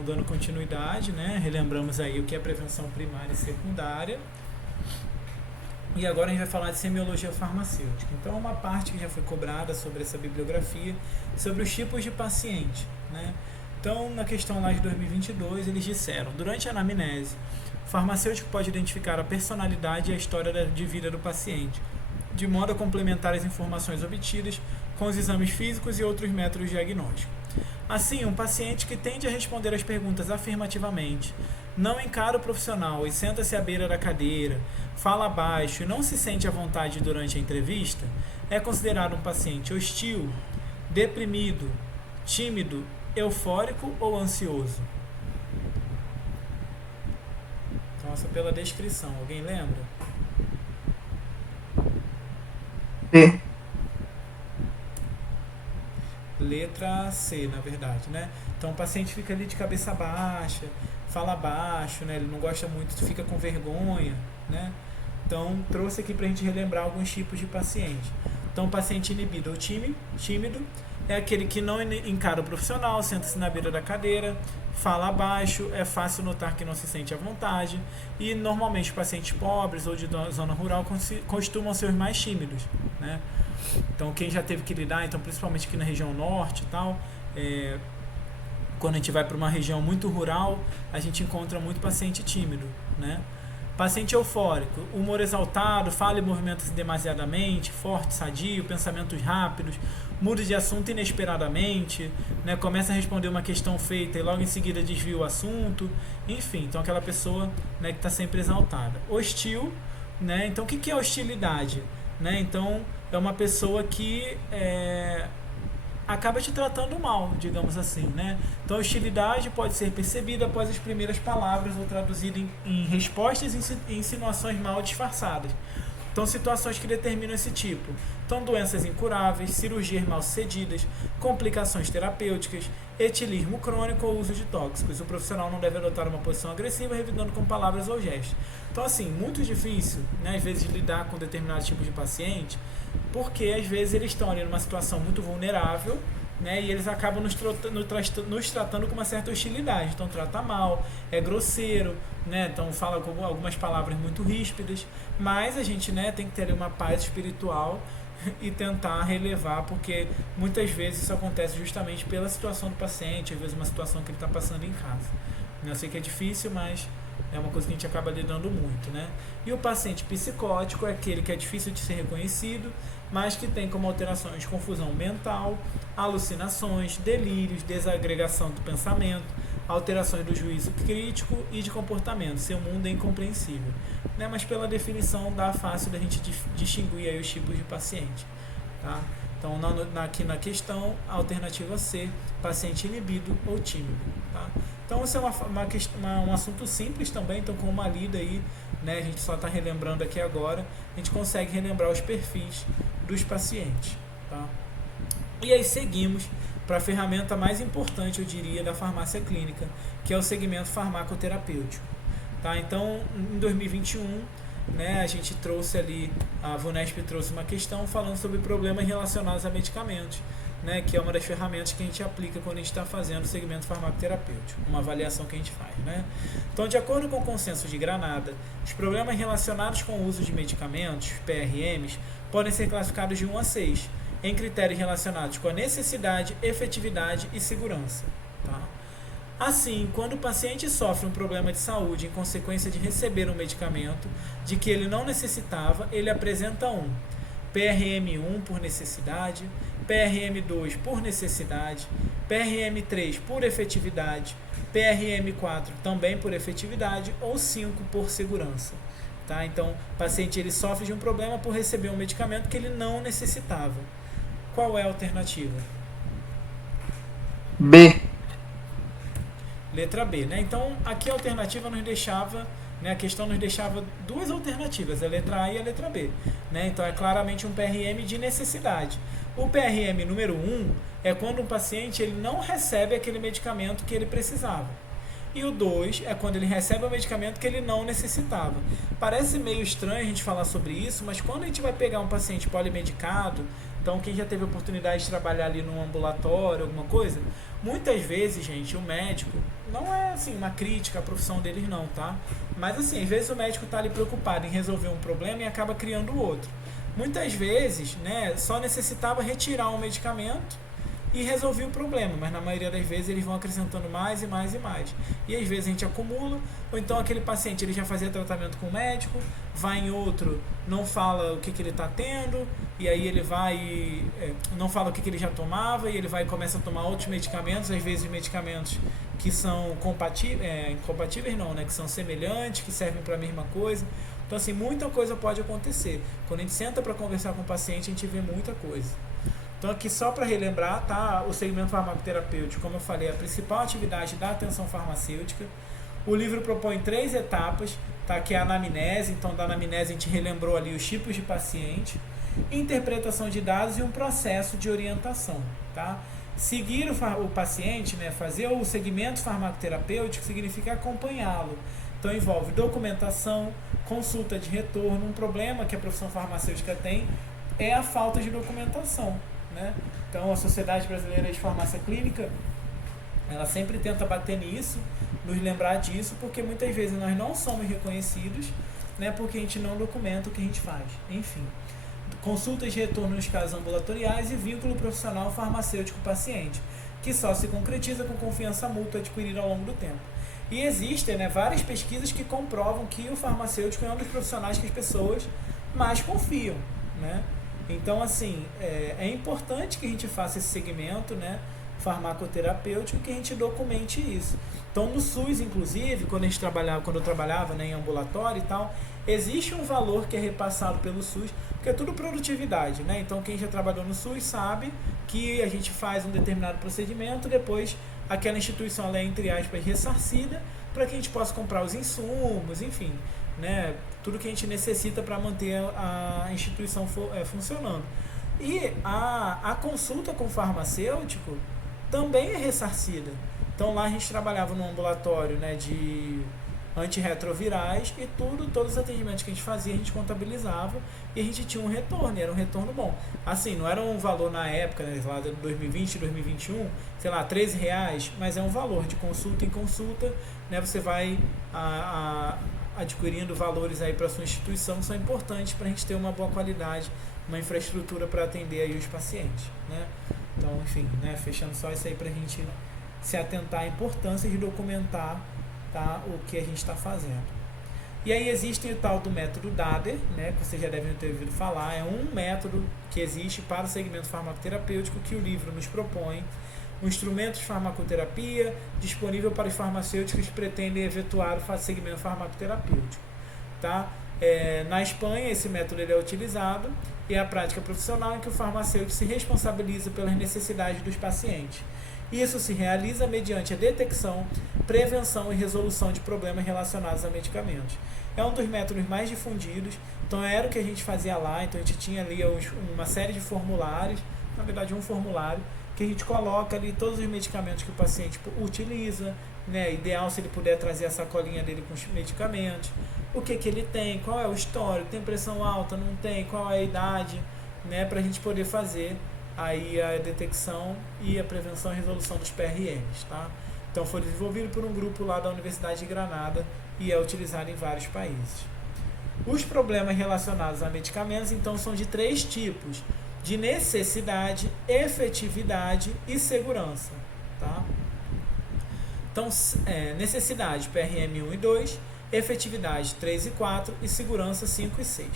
Então, dando continuidade, né? Relembramos aí o que é prevenção primária e secundária. E agora a gente vai falar de semiologia farmacêutica. Então, uma parte que já foi cobrada sobre essa bibliografia, sobre os tipos de paciente, né? Então, na questão lá de 2022, eles disseram: durante a anamnese, o farmacêutico pode identificar a personalidade e a história de vida do paciente, de modo a complementar as informações obtidas com os exames físicos e outros métodos diagnósticos. Assim, um paciente que tende a responder as perguntas afirmativamente, não encara o profissional e senta-se à beira da cadeira, fala baixo e não se sente à vontade durante a entrevista, é considerado um paciente hostil, deprimido, tímido, eufórico ou ansioso? Nossa, pela descrição, alguém lembra? B. Letra C, na verdade, né? Então o paciente fica ali de cabeça baixa, fala baixo, né? Ele não gosta muito, fica com vergonha, né? Então trouxe aqui pra gente relembrar alguns tipos de paciente. Então o paciente inibido ou tímido é aquele que não encara o profissional, senta-se na beira da cadeira, fala baixo, é fácil notar que não se sente à vontade e normalmente pacientes pobres ou de zona rural costumam ser os mais tímidos, né? Então quem já teve que lidar, então principalmente aqui na região norte e tal, quando a gente vai para uma região muito rural, a gente encontra muito paciente tímido, né? Paciente eufórico, humor exaltado, fala e movimenta-se demasiadamente, forte, sadio, pensamentos rápidos, muda de assunto inesperadamente, né? Começa a responder uma questão feita e logo em seguida desvia o assunto, enfim, então aquela pessoa, né, que está sempre exaltada. Hostil, né? Então o que é hostilidade? Né? Então é uma pessoa que acaba te tratando mal, digamos assim, né? Então a hostilidade pode ser percebida após as primeiras palavras ou traduzida em respostas e insinuações mal disfarçadas. Então, situações que determinam esse tipo. Então, doenças incuráveis, cirurgias mal sucedidas, complicações terapêuticas, etilismo crônico ou uso de tóxicos. O profissional não deve adotar uma posição agressiva, revidando com palavras ou gestos. Então, assim, muito difícil, né, às vezes, lidar com determinado tipo de paciente, porque às vezes eles estão ali numa situação muito vulnerável, né, e eles acabam nos tratando com uma certa hostilidade. Então trata mal, é grosseiro, né, então fala com algumas palavras muito ríspidas, mas a gente, né, tem que ter uma paz espiritual e tentar relevar, porque muitas vezes isso acontece justamente pela situação do paciente, às vezes uma situação que ele está passando em casa. Eu sei que é difícil, mas é uma coisa que a gente acaba lidando muito, né? E o paciente psicótico é aquele que é difícil de ser reconhecido, mas que tem como alterações confusão mental, alucinações, delírios, desagregação do pensamento, alterações do juízo crítico e de comportamento. Seu mundo é incompreensível, né? Mas pela definição dá fácil da gente distinguir aí os tipos de paciente, tá? Então, aqui na questão, a alternativa C, paciente inibido ou tímido, tá? Então, isso é um assunto simples também, então com uma lida aí, né, a gente só está relembrando aqui agora, a gente consegue relembrar os perfis dos pacientes, tá? E aí seguimos para a ferramenta mais importante, eu diria, da farmácia clínica, que é o segmento farmacoterapêutico, tá? Então, em 2021, né, a gente trouxe ali, a VUNESP trouxe uma questão falando sobre problemas relacionados a medicamentos, né, que é uma das ferramentas que a gente aplica quando a gente está fazendo o segmento farmacoterapêutico, uma avaliação que a gente faz, né? Então, de acordo com o consenso de Granada, os problemas relacionados com o uso de medicamentos, PRMs, podem ser classificados de 1 a 6, em critérios relacionados com a necessidade, efetividade e segurança, tá? Assim, quando o paciente sofre um problema de saúde em consequência de receber um medicamento de que ele não necessitava, ele apresenta um PRM1 por necessidade, PRM2 por necessidade, PRM3 por efetividade, PRM4 também por efetividade ou 5 por segurança. Tá? Então, o paciente ele sofre de um problema por receber um medicamento que ele não necessitava. Qual é a alternativa? B. Letra B, né? Então, aqui a alternativa nos deixava, né, a questão nos deixava duas alternativas, a letra A e a letra B, né? Então, é claramente um PRM de necessidade. O PRM número 1 é quando um paciente ele não recebe aquele medicamento que ele precisava. E o 2 é quando ele recebe o medicamento que ele não necessitava. Parece meio estranho a gente falar sobre isso, mas quando a gente vai pegar um paciente polimedicado, então quem já teve a oportunidade de trabalhar ali num ambulatório, alguma coisa, muitas vezes, gente, o médico, não é assim uma crítica à profissão deles não, tá? Mas assim, às vezes o médico está ali preocupado em resolver um problema e acaba criando outro. Muitas vezes, né, só necessitava retirar um medicamento e resolver o problema, mas na maioria das vezes eles vão acrescentando mais e mais e mais. E às vezes a gente acumula, ou então aquele paciente ele já fazia tratamento com o médico, vai em outro, não fala o que ele está tendo, e aí ele vai e não fala o que ele já tomava, e ele vai e começa a tomar outros medicamentos, às vezes medicamentos que são incompatíveis não, né, que são semelhantes, que servem para a mesma coisa. Então assim, muita coisa pode acontecer. Quando a gente senta para conversar com o paciente, a gente vê muita coisa. Então aqui só para relembrar, tá? O segmento farmacoterapêutico, como eu falei, é a principal atividade da atenção farmacêutica. O livro propõe 3 etapas, tá? Que é a anamnese, então da anamnese a gente relembrou ali os tipos de paciente, interpretação de dados e um processo de orientação, tá? Seguir o paciente, né? Fazer o segmento farmacoterapêutico significa acompanhá-lo. Então envolve documentação, consulta de retorno. Um problema que a profissão farmacêutica tem é a falta de documentação, né? Então a Sociedade Brasileira de Farmácia Clínica, ela sempre tenta bater nisso, nos lembrar disso, porque muitas vezes nós não somos reconhecidos, né, porque a gente não documenta o que a gente faz. Enfim, consultas de retorno nos casos ambulatoriais e vínculo profissional farmacêutico-paciente, que só se concretiza com confiança mútua adquirida ao longo do tempo. E existem, né, várias pesquisas que comprovam que o farmacêutico é um dos profissionais que as pessoas mais confiam, né? Então, assim, é importante que a gente faça esse segmento, né, farmacoterapêutico, que a gente documente isso. Então, no SUS, inclusive, quando eu trabalhava, né, em ambulatório e tal, existe um valor que é repassado pelo SUS, porque é tudo produtividade, né? Então, quem já trabalhou no SUS sabe que a gente faz um determinado procedimento, depois aquela instituição ela é, entre aspas, ressarcida, para que a gente possa comprar os insumos, enfim, né, tudo que a gente necessita para manter a instituição funcionando. E a consulta com o farmacêutico também é ressarcida. Então lá a gente trabalhava no ambulatório, né, de antirretrovirais e todos os atendimentos que a gente fazia, a gente contabilizava e a gente tinha um retorno, e era um retorno bom. Assim, não era um valor na época, né, lá de 2020, 2021, sei lá, R$13, mas é um valor de consulta em consulta, né, você vai adquirindo valores aí para sua instituição que são importantes para a gente ter uma boa qualidade, uma infraestrutura para atender aí os pacientes, né? Então, enfim, né, fechando só isso aí para a gente se atentar à importância de documentar, tá, o que a gente está fazendo. E aí existe o tal do método DADER, né, que vocês já devem ter ouvido falar, é um método que existe para o segmento farmacoterapêutico que o livro nos propõe, um instrumento de farmacoterapia disponível para os farmacêuticos que pretendem efetuar o segmento farmacoterapêutico, tá? Na Espanha esse método ele é utilizado e é a prática profissional em que o farmacêutico se responsabiliza pelas necessidades dos pacientes. Isso se realiza mediante a detecção, prevenção e resolução de problemas relacionados a medicamentos. É um dos métodos mais difundidos, então era o que a gente fazia lá, então a gente tinha ali uma série de formulários, na verdade um formulário, que a gente coloca ali todos os medicamentos que o paciente utiliza, né? Ideal se ele puder trazer a sacolinha dele com os medicamentos, o que ele tem, qual é o histórico, tem pressão alta, não tem, qual é a idade, né? Para a gente poder fazer aí a detecção e a prevenção e resolução dos PRMs, tá? Então foi desenvolvido por um grupo lá da Universidade de Granada e é utilizado em vários países. Os problemas relacionados a medicamentos, então, são de 3 tipos: de necessidade, efetividade e segurança, tá? Então, necessidade, PRM 1 e 2, efetividade 3 e 4 e segurança 5 e 6.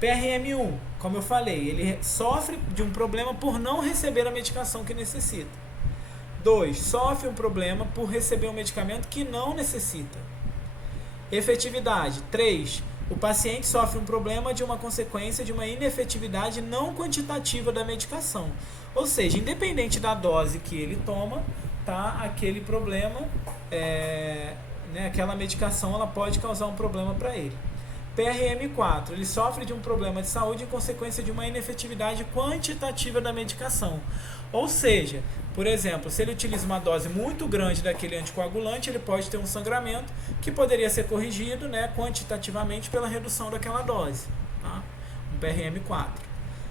PRM1, como eu falei, ele sofre de um problema por não receber a medicação que necessita. 2, sofre um problema por receber um medicamento que não necessita. Efetividade, 3, o paciente sofre um problema de uma consequência de uma inefetividade não quantitativa da medicação. Ou seja, independente da dose que ele toma, tá, aquele problema, né, aquela medicação ela pode causar um problema para ele. PRM4, ele sofre de um problema de saúde em consequência de uma inefetividade quantitativa da medicação. Ou seja, por exemplo, se ele utiliza uma dose muito grande daquele anticoagulante, ele pode ter um sangramento que poderia ser corrigido, né, quantitativamente pela redução daquela dose, tá? Um PRM4.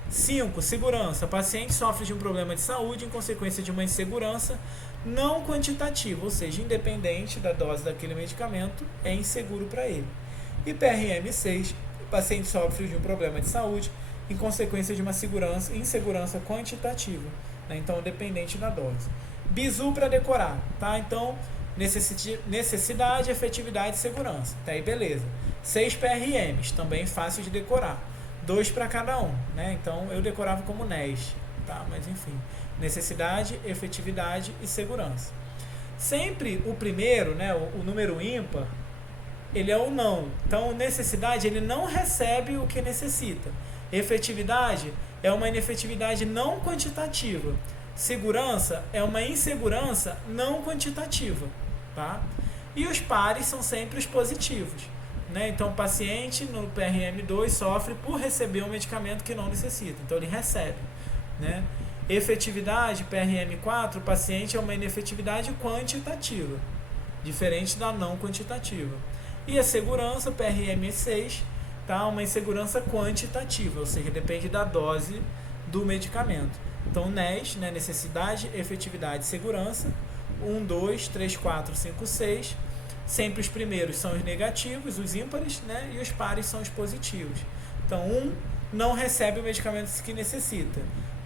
5. Segurança. O paciente sofre de um problema de saúde em consequência de uma insegurança não quantitativa, ou seja, independente da dose daquele medicamento, é inseguro para ele. E PRM 6. O paciente sofre de um problema de saúde em consequência de uma insegurança quantitativa, né? Então, dependente da dose. Bizu para decorar, tá? Então, necessidade, efetividade e segurança. Tá aí, beleza. 6 PRMs, também fácil de decorar. 2 para cada um, né? Então, eu decorava como NES, tá? Mas, enfim. Necessidade, efetividade e segurança. Sempre o primeiro, né? O número ímpar, ele é o não. Então, necessidade, ele não recebe o que necessita. Efetividade é uma inefetividade não quantitativa. Segurança é uma insegurança não quantitativa, tá? E os pares são sempre os positivos, né? Então, o paciente no PRM2 sofre por receber um medicamento que não necessita. Então, ele recebe, né? Efetividade, PRM4, o paciente é uma inefetividade quantitativa, diferente da não quantitativa. E a segurança, PRM6, tá? Uma insegurança quantitativa, ou seja, depende da dose do medicamento. Então, NES, né? Necessidade, efetividade e segurança. 1, 2, 3, 4, 5, 6. Sempre os primeiros são os negativos, os ímpares, né? E os pares são os positivos. Então, 1, não recebe o medicamento que necessita.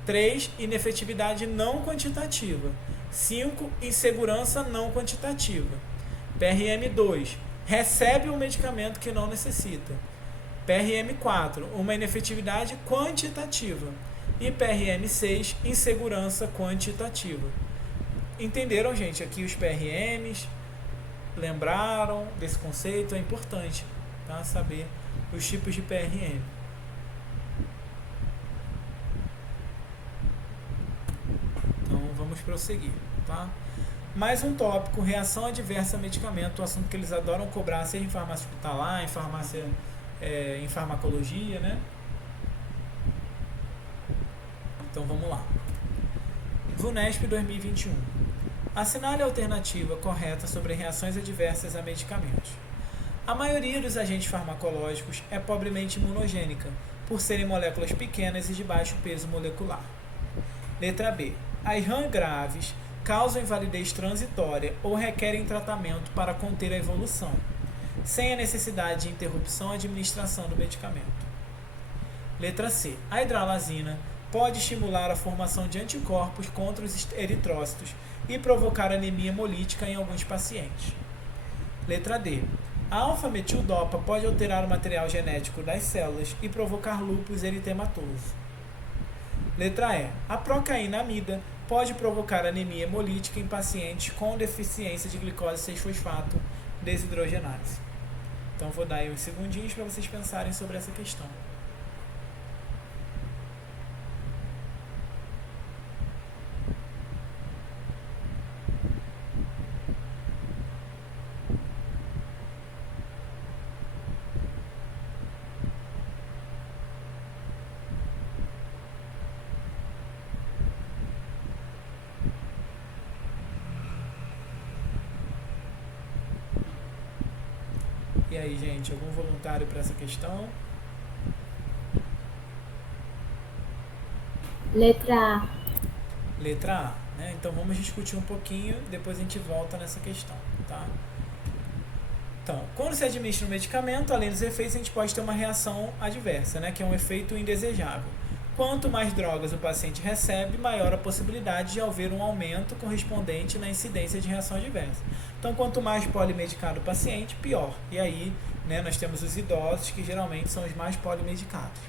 3, inefetividade não quantitativa. 5, insegurança não quantitativa. PRM2, recebe o medicamento que não necessita. PRM4, uma inefetividade quantitativa. E PRM6, insegurança quantitativa. Entenderam, gente, aqui os PRMs? Lembraram desse conceito? É importante, tá? Saber os tipos de PRM. Então, vamos prosseguir, tá? Mais um tópico, reação adversa a medicamento, um assunto que eles adoram cobrar, seja em farmácia hospitalar, em farmácia, em farmacologia, né? Então, vamos lá. VUNESP 2021. Assinale a alternativa correta sobre reações adversas a medicamentos. A maioria dos agentes farmacológicos é pobremente imunogênica, por serem moléculas pequenas e de baixo peso molecular. Letra B. As RAM graves causam invalidez transitória ou requerem tratamento para conter a evolução, sem a necessidade de interrupção à administração do medicamento. Letra C. A hidralazina pode estimular a formação de anticorpos contra os eritrócitos e provocar anemia hemolítica em alguns pacientes. Letra D. A alfa-metildopa pode alterar o material genético das células e provocar lúpus eritematoso. Letra E. A procainamida pode provocar anemia hemolítica em pacientes com deficiência de glicose 6-fosfato desidrogenase. Então, vou dar aí uns segundinhos para vocês pensarem sobre essa questão. E aí, gente, algum voluntário para essa questão? Letra A. Letra A, né? Então vamos discutir um pouquinho, depois a gente volta nessa questão, tá? Então, quando se administra um medicamento, além dos efeitos, a gente pode ter uma reação adversa, né? Que é um efeito indesejável. Quanto mais drogas o paciente recebe, maior a possibilidade de haver um aumento correspondente na incidência de reação adversa. Então, quanto mais polimedicado o paciente, pior. E aí, né, nós temos os idosos, que geralmente são os mais polimedicados.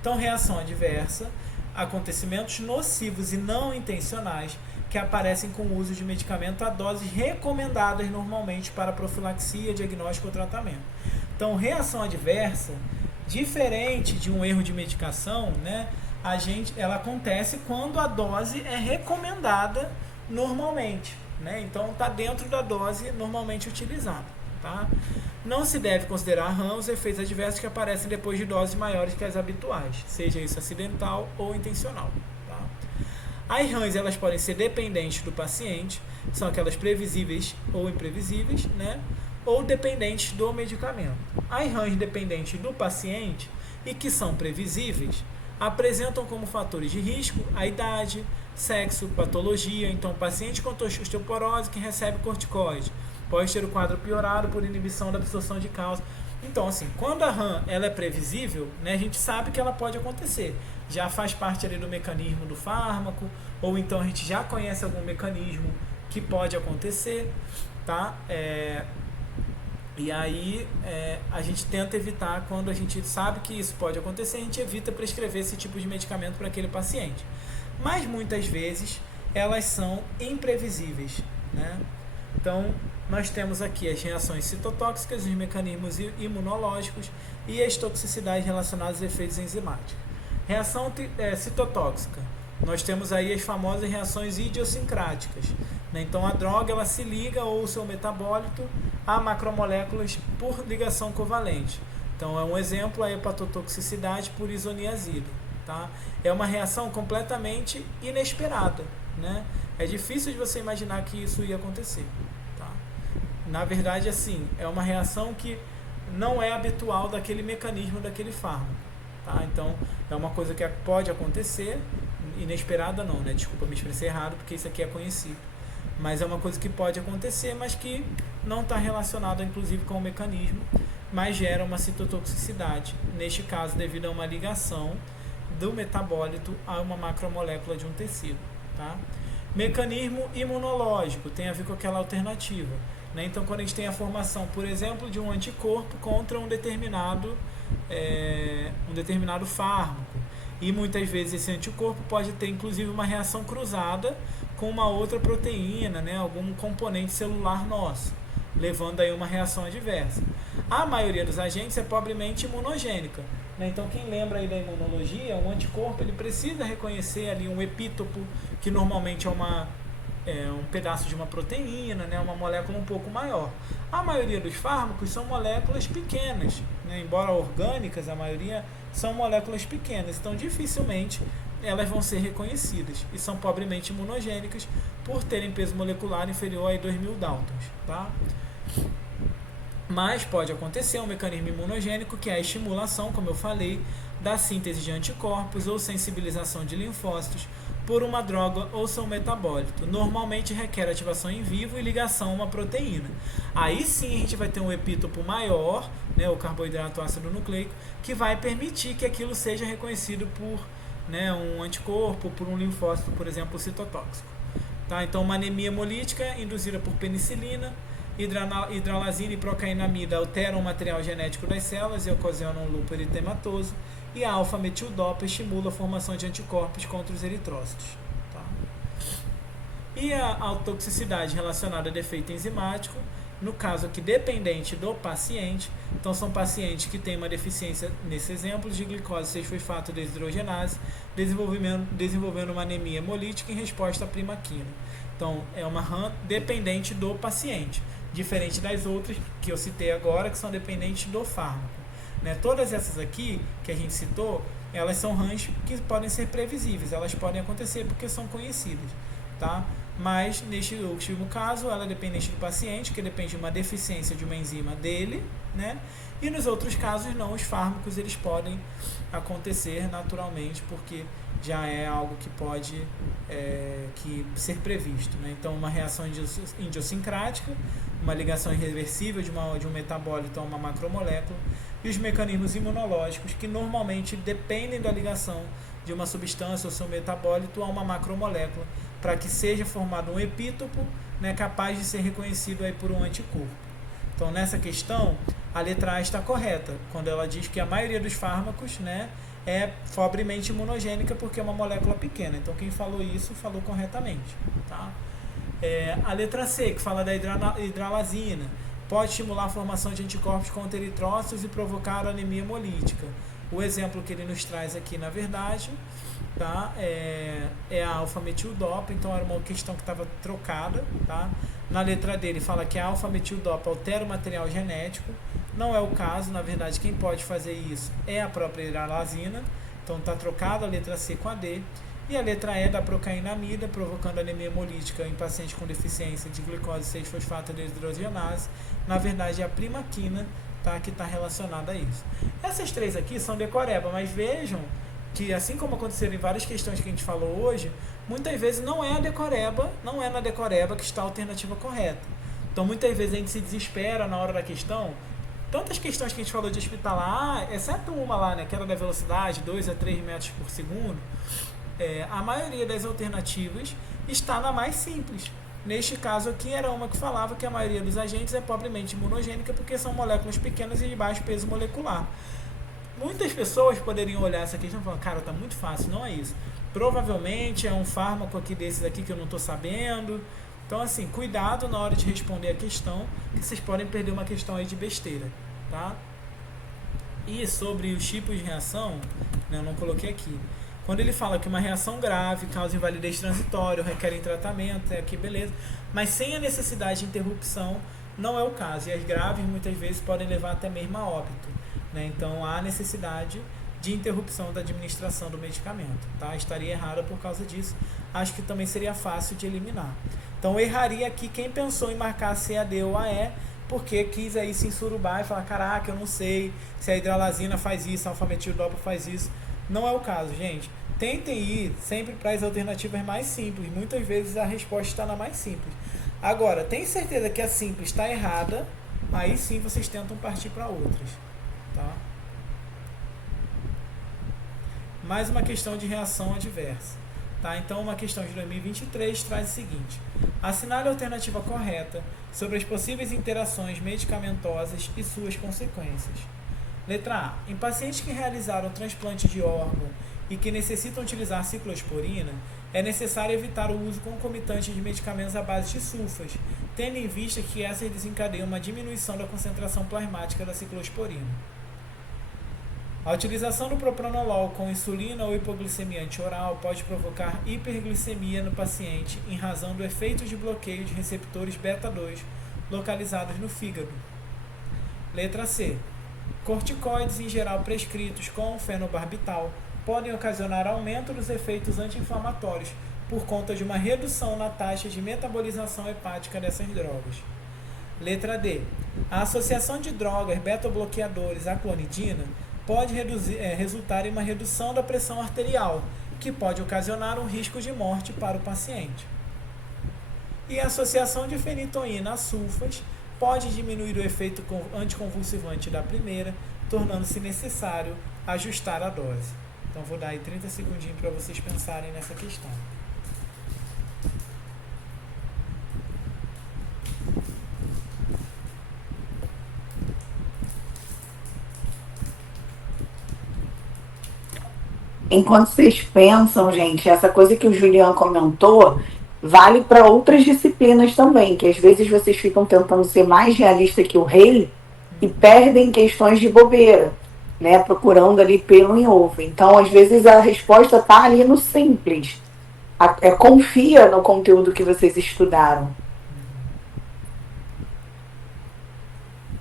Então, reação adversa, acontecimentos nocivos e não intencionais que aparecem com o uso de medicamento a doses recomendadas normalmente para profilaxia, diagnóstico ou tratamento. Então, reação adversa, diferente de um erro de medicação, né, ela acontece quando a dose é recomendada normalmente, né? Então está dentro da dose normalmente utilizada, tá? Não se deve considerar RAM os efeitos adversos que aparecem depois de doses maiores que as habituais, seja isso acidental ou intencional, tá? As RAMs, elas podem ser dependentes do paciente, são aquelas previsíveis ou imprevisíveis, né? Ou dependentes do medicamento. As RAMs dependentes do paciente e que são previsíveis, Apresentam como fatores de risco a idade, sexo, patologia. Então, paciente com osteoporose que recebe corticoide pode ter o quadro piorado por inibição da absorção de cálcio. Então, assim, quando a RAM ela é previsível, né, a gente sabe que ela pode acontecer. Já faz parte ali do mecanismo do fármaco, ou então a gente já conhece algum mecanismo que pode acontecer, tá? E aí a gente tenta evitar, quando a gente sabe que isso pode acontecer, a gente evita prescrever esse tipo de medicamento para aquele paciente. Mas muitas vezes elas são imprevisíveis, né? Então, nós temos aqui as reações citotóxicas, os mecanismos imunológicos e as toxicidades relacionadas aos efeitos enzimáticos. Reação citotóxica. Nós temos aí as famosas reações idiosincráticas, né? Então, a droga ela se liga ou o seu metabólito a macromoléculas por ligação covalente. Então, é um exemplo a hepatotoxicidade por isoniazida. Tá? É uma reação completamente inesperada, né? É difícil de você imaginar que isso ia acontecer. Tá? Na verdade, assim, é uma reação que não é habitual daquele mecanismo daquele fármaco. Tá? Então, é uma coisa que pode acontecer, inesperada não, né? Desculpa, me expressei errado, porque isso aqui é conhecido. Mas é uma coisa que pode acontecer, mas que não está relacionada, inclusive, com o mecanismo, mas gera uma citotoxicidade. Neste caso, devido a uma ligação do metabólito a uma macromolécula de um tecido. Tá? Mecanismo imunológico tem a ver com aquela alternativa, né? Então, quando a gente tem a formação, por exemplo, de um anticorpo contra um determinado fármaco, e muitas vezes esse anticorpo pode ter inclusive uma reação cruzada com uma outra proteína, né? Algum componente celular nosso, levando aí uma reação adversa. A maioria dos agentes é pobremente imunogênica, né? Então, quem lembra aí da imunologia, um anticorpo ele precisa reconhecer ali um epítopo, que normalmente é um pedaço de uma proteína, né? Uma molécula um pouco maior. A maioria dos fármacos são moléculas pequenas, né? Embora orgânicas, a maioria são moléculas pequenas, então dificilmente elas vão ser reconhecidas e são pobremente imunogênicas por terem peso molecular inferior a 2.000 Daltons, tá? Mas pode acontecer um mecanismo imunogênico, que é a estimulação, como eu falei, da síntese de anticorpos ou sensibilização de linfócitos por uma droga ou seu metabólito. Normalmente requer ativação em vivo e ligação a uma proteína. Aí sim a gente vai ter um epítopo maior, né, o carboidrato ácido nucleico, que vai permitir que aquilo seja reconhecido por, né, um anticorpo, por um linfócito, por exemplo, citotóxico. Tá? Então, uma anemia hemolítica induzida por penicilina, hidralazina e procainamida alteram o material genético das células e ocasionam lúpus eritematoso, e a alfa-metildopa estimula a formação de anticorpos contra os eritrócitos. Tá? E a toxicidade relacionada a defeito enzimático, no caso aqui dependente do paciente, então são pacientes que têm uma deficiência, nesse exemplo, de glicose 6-fosfato desidrogenase, desenvolvendo uma anemia hemolítica em resposta à primaquina. Então, é uma RAM dependente do paciente, diferente das outras que eu citei agora, que são dependentes do fármaco. Né? Todas essas aqui que a gente citou, elas são RAMs que podem ser previsíveis, elas podem acontecer porque são conhecidas. Tá? Mas, neste último caso, ela é dependente do paciente, que depende de uma deficiência de uma enzima dele, né? E nos outros casos, não, os fármacos eles podem acontecer naturalmente, porque já é algo que pode ser previsto, né? Então, uma reação idiosincrática, uma ligação irreversível de um metabólito a uma macromolécula, e os mecanismos imunológicos, que normalmente dependem da ligação de uma substância ou seu metabólito a uma macromolécula, para que seja formado um epítopo, né, capaz de ser reconhecido aí por um anticorpo. Então, nessa questão, a letra A está correta, quando ela diz que a maioria dos fármacos, né, é pobremente imunogênica porque é uma molécula pequena. Então, quem falou isso, falou corretamente. Tá? A letra C, que fala da hidralazina, pode estimular a formação de anticorpos contra eritrócitos e provocar anemia hemolítica. O exemplo que ele nos traz aqui, na verdade, tá? É a alfa-metildopa, então era uma questão que estava trocada. Tá? Na letra D ele fala que a alfa-metildopa altera o material genético. Não é o caso, na verdade quem pode fazer isso é a própria hidralazina, então está trocada a letra C com a D. E a letra E da procainamida, provocando anemia hemolítica em paciente com deficiência de glicose 6-fosfato desidrogenase. Na verdade é a primaquina, tá, que está relacionada a isso. Essas três aqui são decoreba, mas vejam que assim como aconteceram em várias questões que a gente falou hoje, muitas vezes não é na decoreba que está a alternativa correta. Então muitas vezes a gente se desespera na hora da questão. Tantas questões que a gente falou de hospitalar, exceto uma lá, né, que era da velocidade, 2 a 3 metros por segundo, a maioria das alternativas está na mais simples. Neste caso aqui era uma que falava que a maioria dos agentes é pobremente imunogênica porque são moléculas pequenas e de baixo peso molecular. Muitas pessoas poderiam olhar essa questão e falar, cara, tá muito fácil, não é isso. Provavelmente é um fármaco aqui desses aqui que eu não estou sabendo. Então, assim, cuidado na hora de responder a questão, que vocês podem perder uma questão aí de besteira, tá? E sobre os tipos de reação, né, eu não coloquei aqui. Quando ele fala que uma reação grave causa invalidez transitória, requer tratamento, aqui beleza, mas sem a necessidade de interrupção, não é o caso. E as graves muitas vezes podem levar até mesmo a óbito, né? Então há necessidade de interrupção da administração do medicamento, tá? Estaria errada por causa disso. Acho que também seria fácil de eliminar. Então erraria aqui quem pensou em marcar CAD ou AE, porque quis aí se ensurubar e falar, caraca, eu não sei se a hidralazina faz isso, a alfametildopa faz isso. Não é o caso, gente. Tentem ir sempre para as alternativas mais simples. Muitas vezes a resposta está na mais simples. Agora, tem certeza que a simples está errada, aí sim vocês tentam partir para outras, tá? Mais uma questão de reação adversa, tá? Então, uma questão de 2023 traz o seguinte: assinale a alternativa correta sobre as possíveis interações medicamentosas e suas consequências. Letra A. Em pacientes que realizaram transplante de órgão e que necessitam utilizar ciclosporina, é necessário evitar o uso concomitante de medicamentos à base de sulfas, tendo em vista que essas desencadeiam uma diminuição da concentração plasmática da ciclosporina. A utilização do propranolol com insulina ou hipoglicemiante oral pode provocar hiperglicemia no paciente em razão do efeito de bloqueio de receptores beta-2 localizados no fígado. Letra C. Corticoides em geral prescritos com fenobarbital podem ocasionar aumento dos efeitos anti-inflamatórios por conta de uma redução na taxa de metabolização hepática dessas drogas. Letra D. A associação de drogas beta-bloqueadores à clonidina pode resultar em uma redução da pressão arterial, que pode ocasionar um risco de morte para o paciente. E a associação de fenitoína a sulfas pode diminuir o efeito anticonvulsivante da primeira, tornando-se necessário ajustar a dose. Então vou dar aí 30 segundinhos para vocês pensarem nessa questão. Enquanto vocês pensam, gente, essa coisa que o Juliano comentou vale para outras disciplinas também, que às vezes vocês ficam tentando ser mais realista que o rei e perdem questões de bobeira, né? Procurando ali pelo em ovo. Então, às vezes, a resposta está ali no simples. Confia no conteúdo que vocês estudaram.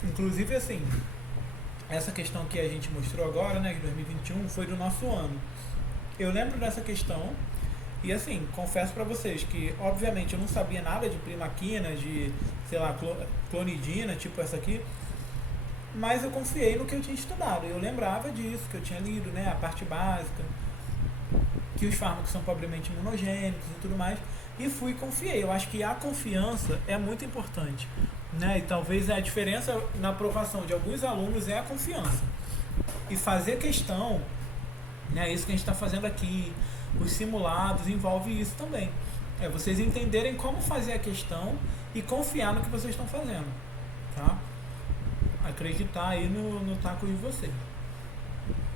Inclusive, assim, essa questão que a gente mostrou agora, né, de 2021, foi do nosso ano. Eu lembro dessa questão e, assim, confesso para vocês que, obviamente, eu não sabia nada de primaquina, de, sei lá, clonidina, tipo essa aqui, mas eu confiei no que eu tinha estudado. Eu lembrava disso, que eu tinha lido, né, a parte básica, que os fármacos são pobremente imunogênicos e tudo mais, e fui e confiei. Eu acho que a confiança é muito importante, né? E talvez a diferença na aprovação de alguns alunos é a confiança. E fazer questão, né, isso que a gente está fazendo aqui, os simulados, envolve isso também. É vocês entenderem como fazer a questão e confiar no que vocês estão fazendo, tá? Acreditar aí no taco de vocês.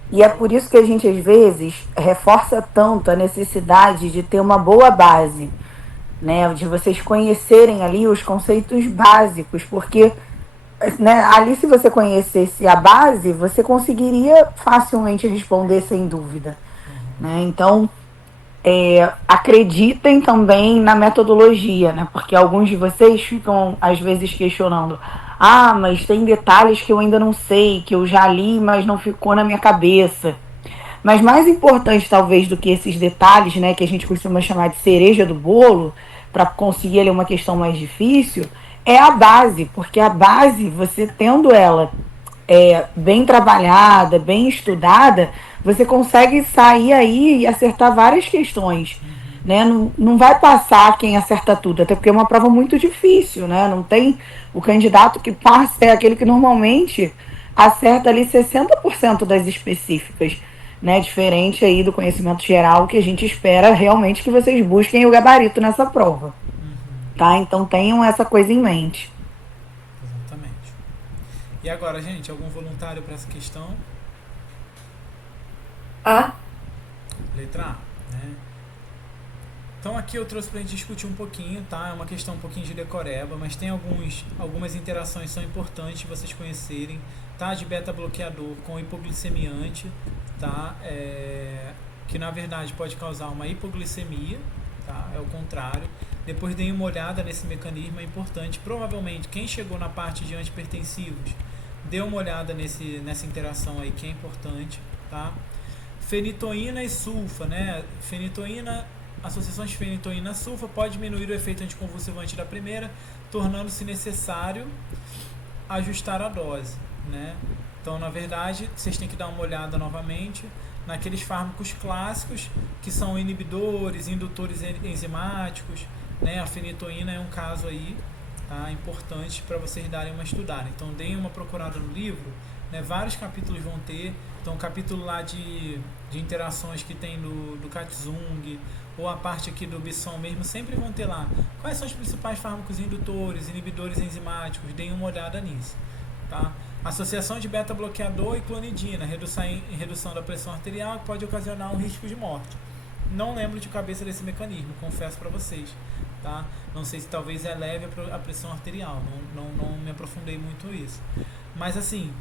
E é por isso que a gente, às vezes, reforça tanto a necessidade de ter uma boa base, né? De vocês conhecerem ali os conceitos básicos, porque, né, ali se você conhecesse a base, você conseguiria facilmente responder sem dúvida, né? Então, acreditem também na metodologia, né? Porque alguns de vocês ficam, às vezes, questionando: ah, mas tem detalhes que eu ainda não sei, que eu já li, mas não ficou na minha cabeça. Mas mais importante, talvez, do que esses detalhes, né, que a gente costuma chamar de cereja do bolo, para conseguir ali uma questão mais difícil, é a base, porque a base, você tendo ela bem trabalhada, bem estudada, você consegue sair aí e acertar várias questões. Uhum. Né? Não, não vai passar quem acerta tudo, até porque é uma prova muito difícil, né? Não tem o candidato que passa, é aquele que normalmente acerta ali 60% das específicas, né? Diferente aí do conhecimento geral, que a gente espera realmente que vocês busquem o gabarito nessa prova, Uhum. tá? Então tenham essa coisa em mente. Exatamente. E agora, gente, algum voluntário para essa questão? A. Letra A, né? Então aqui eu trouxe para a gente discutir um pouquinho, tá? É uma questão um pouquinho de decoreba, mas tem algumas interações que são importantes vocês conhecerem, tá? De beta-bloqueador com hipoglicemiante, tá? Que na verdade pode causar uma hipoglicemia, tá? É o contrário. Depois deem uma olhada nesse mecanismo, é importante. Provavelmente quem chegou na parte de antipertensivos, dê uma olhada nessa interação aí que é importante, tá? Fenitoína e sulfa, né? Associações de fenitoína e sulfa pode diminuir o efeito anticonvulsivante da primeira, tornando-se necessário ajustar a dose, né? Então, na verdade, vocês têm que dar uma olhada novamente naqueles fármacos clássicos que são inibidores, indutores enzimáticos, né? A fenitoína é um caso aí, tá? Importante para vocês darem uma estudada. Então, deem uma procurada no livro, né? Vários capítulos vão ter. Então, o capítulo lá de interações que tem do Katzung, ou a parte aqui do Bisson mesmo, sempre vão ter lá quais são os principais fármacos indutores, inibidores enzimáticos, deem uma olhada nisso, tá? Associação de beta-bloqueador e clonidina, redução da pressão arterial, que pode ocasionar um risco de morte. Não lembro de cabeça desse mecanismo, confesso para vocês, tá? Não sei se talvez eleve a pressão arterial, não me aprofundei muito nisso. Mas assim,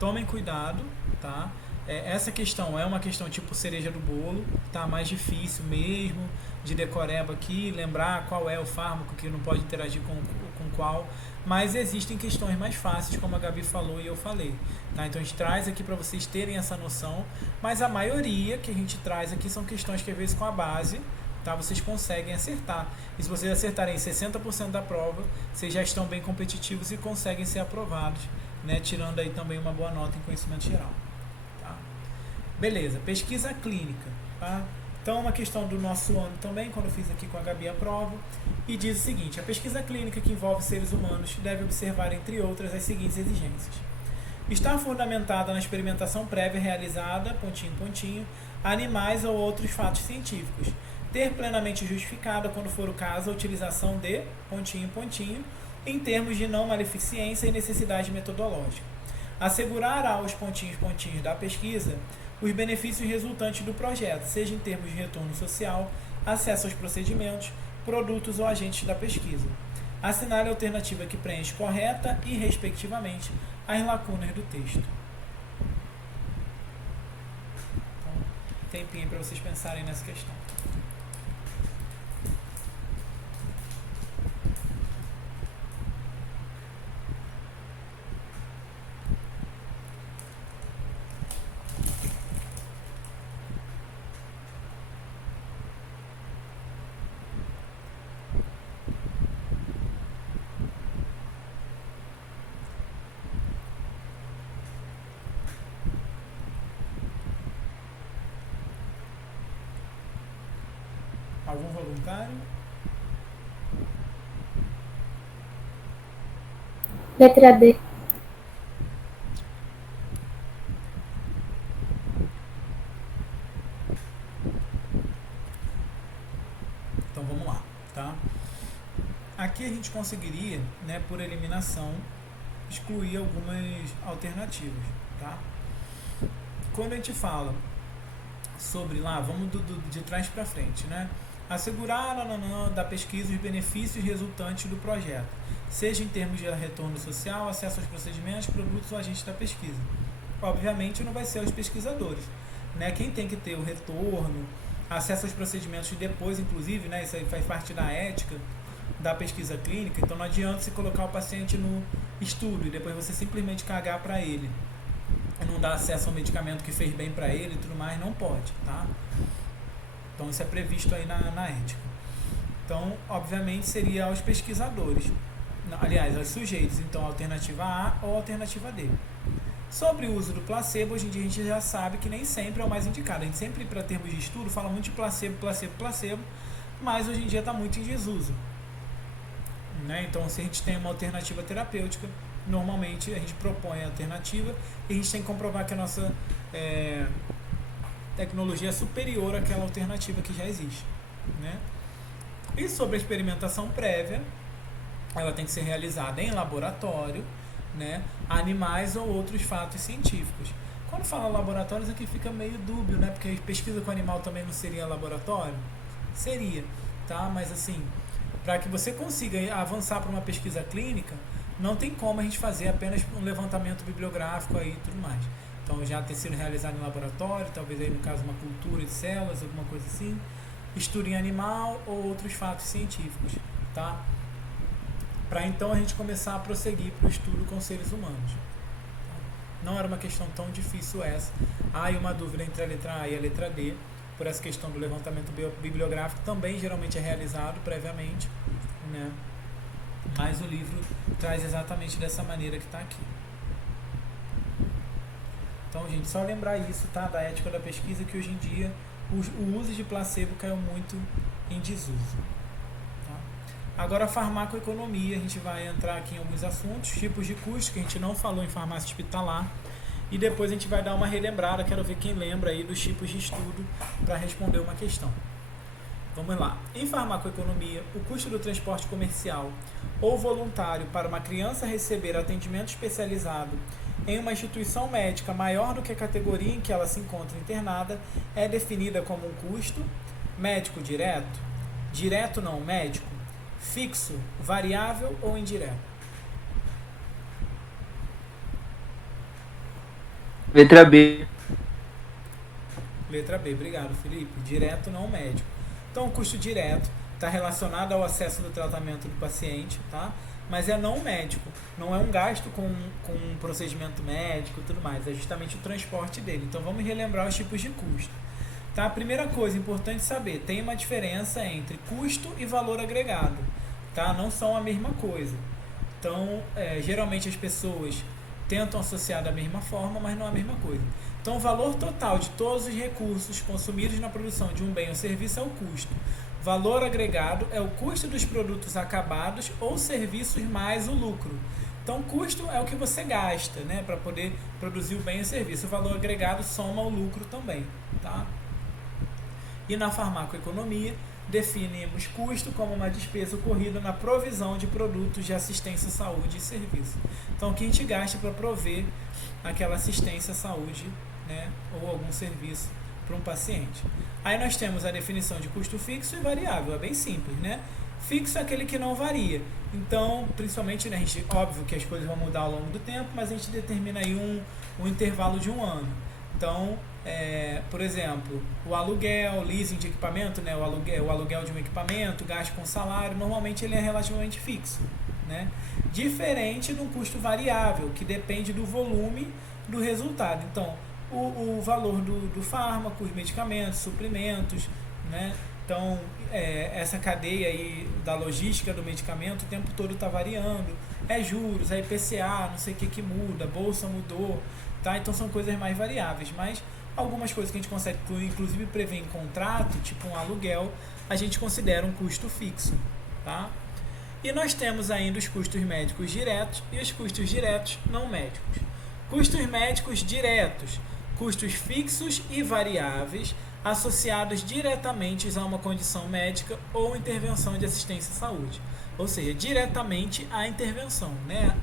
tomem cuidado, tá? Essa questão é uma questão tipo cereja do bolo, tá? Mais difícil mesmo de decoreba aqui, lembrar qual é o fármaco que não pode interagir com qual, mas existem questões mais fáceis, como a Gabi falou e eu falei, tá? Então a gente traz aqui para vocês terem essa noção, mas a maioria que a gente traz aqui são questões que às vezes com a base, tá? Vocês conseguem acertar, e se vocês acertarem 60% da prova, vocês já estão bem competitivos e conseguem ser aprovados, né? Tirando aí também uma boa nota em conhecimento geral. Beleza, pesquisa clínica, tá? Então, uma questão do nosso ano também, quando eu fiz aqui com a Gabi a prova, e diz o seguinte: a pesquisa clínica que envolve seres humanos deve observar, entre outras, as seguintes exigências. Estar fundamentada na experimentação prévia realizada, pontinho, pontinho, a animais ou outros fatos científicos. Ter plenamente justificada, quando for o caso, a utilização de, pontinho, pontinho, em termos de não maleficência e necessidade metodológica. Assegurar aos pontinhos, pontinhos da pesquisa os benefícios resultantes do projeto, seja em termos de retorno social, acesso aos procedimentos, produtos ou agentes da pesquisa. Assinale a alternativa que preenche correta e, respectivamente, as lacunas do texto. Então, tempinho para vocês pensarem nessa questão. Algum voluntário? Letra D. Então vamos lá, tá? Aqui a gente conseguiria, né, por eliminação, excluir algumas alternativas, tá? Quando a gente fala sobre lá, vamos de trás para frente, né? Assegurar da pesquisa os benefícios resultantes do projeto, seja em termos de retorno social, acesso aos procedimentos, produtos ou agentes da pesquisa. Obviamente não vai ser os pesquisadores, né? Quem tem que ter o retorno, acesso aos procedimentos depois, inclusive, né? Isso aí faz parte da ética da pesquisa clínica, então não adianta você colocar o paciente no estudo e depois você simplesmente cagar para ele, não dar acesso ao medicamento que fez bem para ele e tudo mais, não pode, tá? Então isso é previsto aí na ética. Então, obviamente, seria aos pesquisadores, aliás, aos sujeitos, então alternativa A ou alternativa D. Sobre o uso do placebo, hoje em dia a gente já sabe que nem sempre é o mais indicado. A gente sempre, para termos de estudo, fala muito de placebo, mas hoje em dia está muito em desuso, né? Então, se a gente tem uma alternativa terapêutica, normalmente a gente propõe a alternativa e a gente tem que comprovar que a nossa tecnologia é superior àquela alternativa que já existe, né? E sobre a experimentação prévia, ela tem que ser realizada em laboratório, né, animais ou outros fatos científicos. Quando fala laboratórios aqui fica meio dúbio, né, porque pesquisa com animal também não seria laboratório? Seria, tá? Mas assim, para que você consiga avançar para uma pesquisa clínica, não tem como a gente fazer apenas um levantamento bibliográfico aí e tudo mais. Então já ter sido realizado em laboratório, talvez aí no caso uma cultura de células, alguma coisa assim, estudo em animal ou outros fatos científicos, tá? Para então a gente começar a prosseguir para o estudo com seres humanos. Não era uma questão tão difícil essa. Há uma dúvida entre a letra A e a letra D, por essa questão do levantamento bibliográfico, também geralmente é realizado previamente, né? Mas o livro traz exatamente dessa maneira que está aqui. Então, gente, só lembrar isso, tá? Da ética da pesquisa, que hoje em dia o uso de placebo caiu muito em desuso. Agora, a farmacoeconomia, a gente vai entrar aqui em alguns assuntos, tipos de custo, que a gente não falou em farmácia hospitalar, e depois a gente vai dar uma relembrada, quero ver quem lembra aí dos tipos de estudo para responder uma questão. Vamos lá. Em farmacoeconomia, o custo do transporte comercial ou voluntário para uma criança receber atendimento especializado em uma instituição médica maior do que a categoria em que ela se encontra internada é definida como um custo médico direto, direto não médico, fixo, variável ou indireto? Letra B. Letra B, obrigado, Felipe. Direto não médico. Então, o custo direto está relacionado ao acesso do tratamento do paciente, tá? Mas é não médico. Não é um gasto com um procedimento médico e tudo mais. É justamente o transporte dele. Então, vamos relembrar os tipos de custo. Tá? A primeira coisa importante saber, tem uma diferença entre custo e valor agregado. Tá? Não são a mesma coisa. Então, geralmente as pessoas tentam associar da mesma forma, mas não é a mesma coisa. Então, o valor total de todos os recursos consumidos na produção de um bem ou serviço é o custo. Valor agregado é o custo dos produtos acabados ou serviços mais o lucro. Então, custo é o que você gasta, né, para poder produzir o bem ou serviço. O valor agregado soma o lucro também. Tá? E na farmacoeconomia, definimos custo como uma despesa ocorrida na provisão de produtos de assistência à saúde e serviço. Então, o que a gente gasta para prover aquela assistência à saúde, né, ou algum serviço para um paciente. Aí nós temos a definição de custo fixo e variável, é bem simples, né? Fixo é aquele que não varia. Então, principalmente, né, a gente, óbvio que as coisas vão mudar ao longo do tempo, mas a gente determina aí um intervalo de 1 ano. Então, por exemplo, o aluguel, leasing de equipamento, né, o aluguel de um equipamento, gasto com salário, normalmente ele é relativamente fixo, né? Diferente de um custo variável, que depende do volume do resultado. Então, o valor do fármaco, os medicamentos, suprimentos, né? Então, essa cadeia aí da logística do medicamento o tempo todo está variando. Juros, IPCA, não sei o que muda, bolsa mudou, tá? Então, são coisas mais variáveis, mas algumas coisas que a gente consegue, inclusive, prever em contrato, tipo um aluguel, a gente considera um custo fixo, tá? E nós temos ainda os custos médicos diretos e os custos diretos não médicos. Custos médicos diretos, custos fixos e variáveis associados diretamente a uma condição médica ou intervenção de assistência à saúde. Ou seja, diretamente à intervenção, né?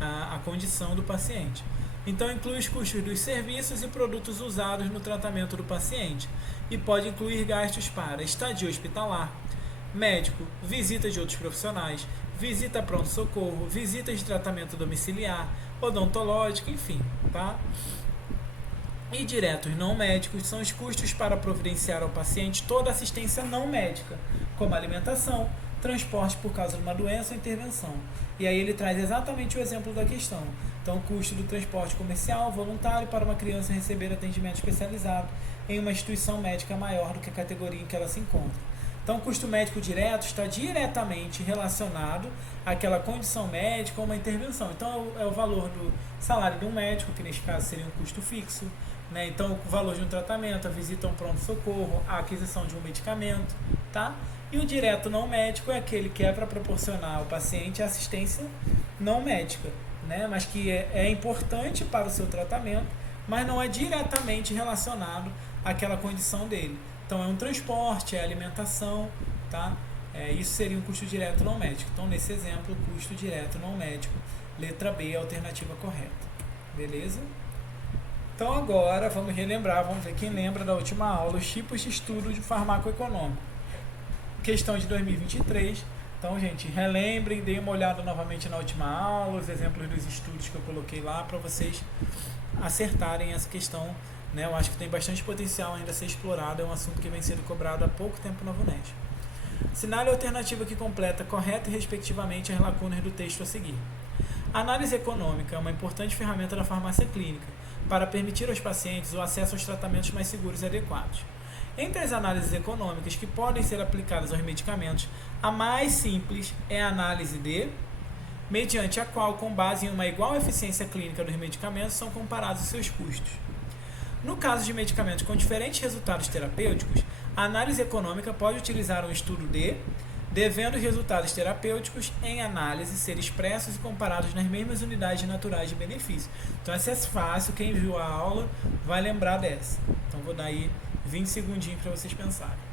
A condição do paciente. Então, inclui os custos dos serviços e produtos usados no tratamento do paciente e pode incluir gastos para estadia hospitalar, médico, visita de outros profissionais, visita a pronto-socorro, visitas de tratamento domiciliar, odontológico, enfim, tá? E diretos não médicos são os custos para providenciar ao paciente toda assistência não médica, como alimentação, transporte por causa de uma doença ou intervenção. E aí ele traz exatamente o exemplo da questão. Então, o custo do transporte comercial voluntário para uma criança receber atendimento especializado em uma instituição médica maior do que a categoria em que ela se encontra. Então, o custo médico direto está diretamente relacionado àquela condição médica ou uma intervenção. Então, é o valor do salário de um médico, que neste caso seria um custo fixo, né? Então, o valor de um tratamento, a visita a um pronto-socorro, a aquisição de um medicamento, tá? E o direto não médico é aquele que é para proporcionar ao paciente assistência não médica, né? Mas que é importante para o seu tratamento, mas não é diretamente relacionado àquela condição dele. Então, é um transporte, é alimentação, tá? Isso seria um custo direto não médico. Então, nesse exemplo, custo direto não médico, letra B é a alternativa correta. Beleza? Então, agora, vamos relembrar, vamos ver quem lembra da última aula, os tipos de estudo de farmacoeconômico. Questão de 2023. Então, gente, relembrem, deem uma olhada novamente na última aula, os exemplos dos estudos que eu coloquei lá, para vocês acertarem essa questão, né? Eu acho que tem bastante potencial ainda a ser explorado, é um assunto que vem sendo cobrado há pouco tempo na VUNESP. Assinale a alternativa que completa correta e respectivamente as lacunas do texto a seguir. A análise econômica é uma importante ferramenta da farmácia clínica para permitir aos pacientes o acesso aos tratamentos mais seguros e adequados. Entre as análises econômicas que podem ser aplicadas aos medicamentos, a mais simples é a análise de, mediante a qual, com base em uma igual eficiência clínica dos medicamentos, são comparados os seus custos. No caso de medicamentos com diferentes resultados terapêuticos, a análise econômica pode utilizar um estudo de, devendo os resultados terapêuticos em análise ser expressos e comparados nas mesmas unidades naturais de benefício. Então, essa é fácil, quem viu a aula vai lembrar dessa. Então, vou dar aí 20 segundinhos para vocês pensarem.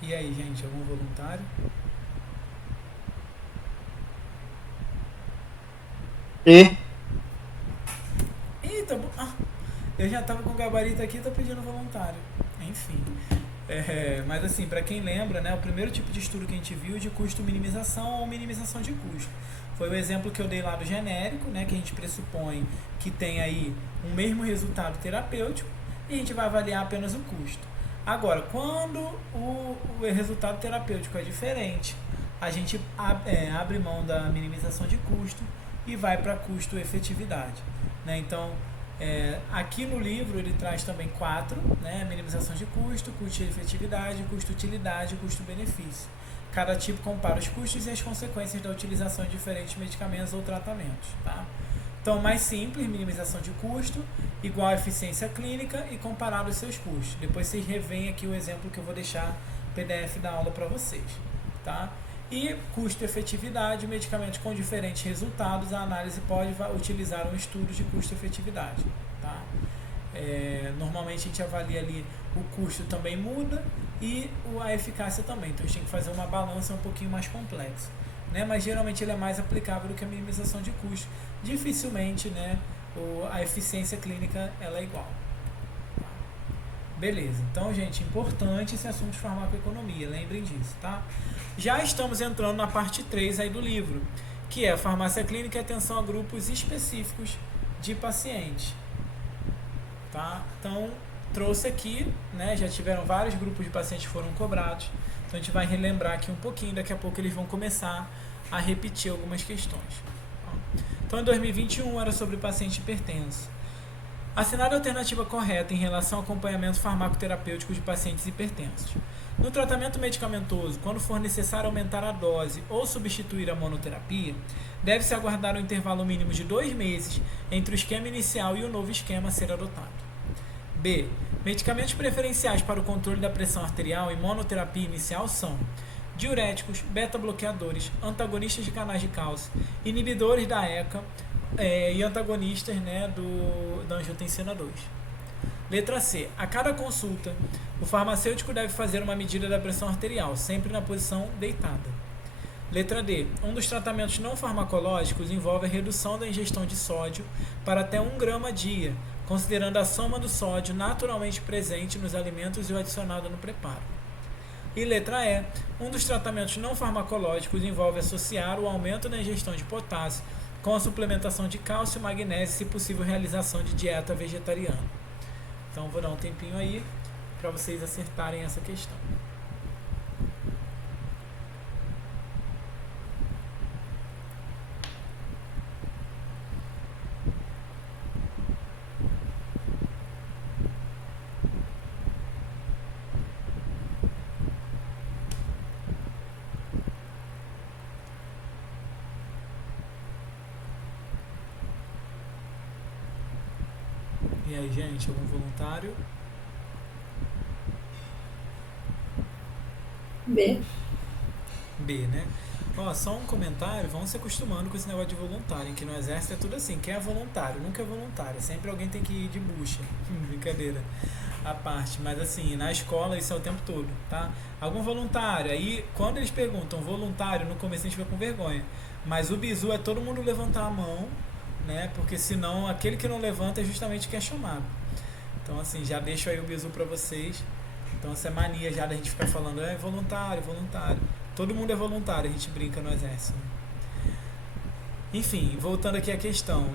E aí, gente, algum voluntário? Eita, eu já tava com o gabarito aqui e tô pedindo voluntário. Enfim. Mas assim, para quem lembra, né, o primeiro tipo de estudo que a gente viu é de custo minimização ou minimização de custo. Foi o exemplo que eu dei lá do genérico, né, que a gente pressupõe que tem aí um mesmo resultado terapêutico e a gente vai avaliar apenas o custo. Agora, quando o resultado terapêutico é diferente, a gente abre mão da minimização de custo e vai para custo-efetividade, né? Então, aqui no livro ele traz também 4, né? Minimização de custo, custo-efetividade, custo-utilidade e custo-benefício. Cada tipo compara os custos e as consequências da utilização de diferentes medicamentos ou tratamentos, tá? Então, mais simples, minimização de custo, igual a eficiência clínica e comparar os seus custos. Depois vocês revêem aqui o exemplo que eu vou deixar PDF da aula para vocês, tá? E custo-efetividade, medicamentos com diferentes resultados, a análise pode utilizar um estudo de custo-efetividade, tá? Normalmente a gente avalia ali o custo também muda e a eficácia também, então a gente tem que fazer uma balança um pouquinho mais complexa, né? Mas geralmente ele é mais aplicável do que a minimização de custo. Dificilmente, né, a eficiência clínica ela é igual. Beleza, então, gente, importante esse assunto de farmacoeconomia, lembrem disso, tá? Já estamos entrando na parte 3 aí do livro, que é a farmácia clínica e atenção a grupos específicos de pacientes, tá? Então, trouxe aqui, né, já tiveram vários grupos de pacientes que foram cobrados, então a gente vai relembrar aqui um pouquinho, daqui a pouco eles vão começar a repetir algumas questões. Então, em 2021 era sobre paciente hipertenso. Assinale a alternativa correta em relação ao acompanhamento farmacoterapêutico de pacientes hipertensos. No tratamento medicamentoso, quando for necessário aumentar a dose ou substituir a monoterapia, deve-se aguardar um intervalo mínimo de 2 meses entre o esquema inicial e o novo esquema a ser adotado. B. Medicamentos preferenciais para o controle da pressão arterial em monoterapia inicial são diuréticos, beta-bloqueadores, antagonistas de canais de cálcio, inibidores da ECA e antagonistas, né, da angiotensina 2. Letra C. A cada consulta, o farmacêutico deve fazer uma medida da pressão arterial, sempre na posição deitada. Letra D. Um dos tratamentos não farmacológicos envolve a redução da ingestão de sódio para até 1 grama dia, considerando a soma do sódio naturalmente presente nos alimentos e o adicionado no preparo. E letra E, um dos tratamentos não farmacológicos envolve associar o aumento na ingestão de potássio com a suplementação de cálcio e magnésio, se possível realização de dieta vegetariana. Então vou dar um tempinho aí para vocês acertarem essa questão. E aí, gente, algum voluntário? B. B, né? Ó, só um comentário, vão se acostumando com esse negócio de voluntário, que no exército é tudo assim, quem é voluntário, nunca é voluntário, sempre alguém tem que ir de bucha, brincadeira à parte, mas assim, na escola isso é o tempo todo, tá? Algum voluntário, aí quando eles perguntam voluntário, no começo a gente fica com vergonha, mas o bizu é todo mundo levantar a mão, né? Porque senão aquele que não levanta é justamente quem é chamado. Então assim, já deixo aí o bizu pra vocês. Então essa é mania já da gente ficar falando, é voluntário, voluntário. Todo mundo é voluntário, a gente brinca no exército. Enfim, voltando aqui à questão,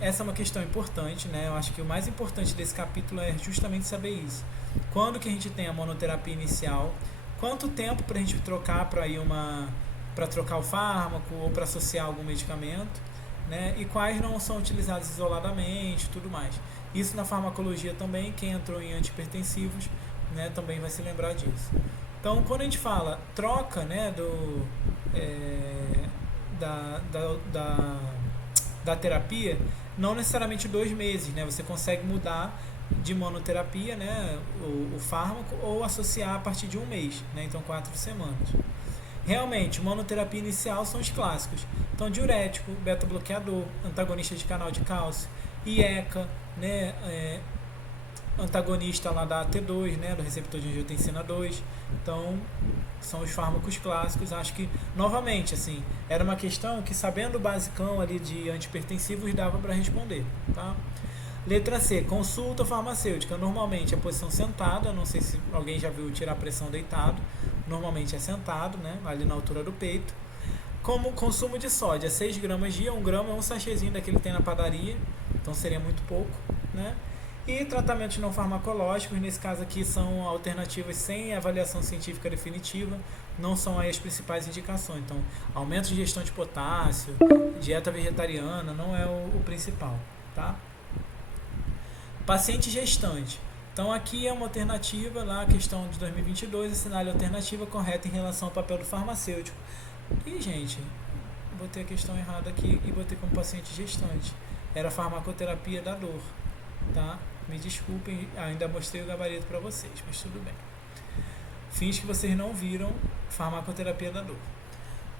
essa é uma questão importante, né? Eu acho que o mais importante desse capítulo é justamente saber isso. Quando que a gente tem a monoterapia inicial? Quanto tempo para a gente trocar para trocar o fármaco ou para associar algum medicamento, né? E quais não são utilizados isoladamente, tudo mais. Isso na farmacologia também, quem entrou em antihipertensivos, né, também vai se lembrar disso. Então, quando a gente fala troca, né, da terapia, não necessariamente 2 meses, né, você consegue mudar de monoterapia, né, o fármaco, ou associar a partir de 1 mês, né, então 4 semanas. Realmente, monoterapia inicial são os clássicos. Então, diurético, beta-bloqueador, antagonista de canal de cálcio, IECA, né, antagonista lá da AT2, né, do receptor de angiotensina 2. Então, são os fármacos clássicos. Acho que, novamente, assim, era uma questão que, sabendo o basicão ali de antihipertensivos, dava para responder, tá? Letra C, consulta farmacêutica. Normalmente é posição sentada, não sei se alguém já viu tirar pressão deitado. Normalmente é sentado, né, ali na altura do peito. Como consumo de sódio, é 6 gramas dia, 1 grama é um sachêzinho daquele que tem na padaria, então seria muito pouco, né? E tratamentos não farmacológicos, nesse caso aqui, são alternativas sem avaliação científica definitiva, não são aí as principais indicações. Então, aumento de ingestão de potássio, dieta vegetariana, não é o principal, tá? Paciente gestante. Então, aqui é uma alternativa, lá a questão de 2022, assinale a alternativa correta em relação ao papel do farmacêutico. E, gente, botei a questão errada aqui e botei como paciente gestante. Era farmacoterapia da dor, tá? Me desculpem, ainda mostrei o gabarito para vocês, mas tudo bem. Fins que vocês não viram, farmacoterapia da dor.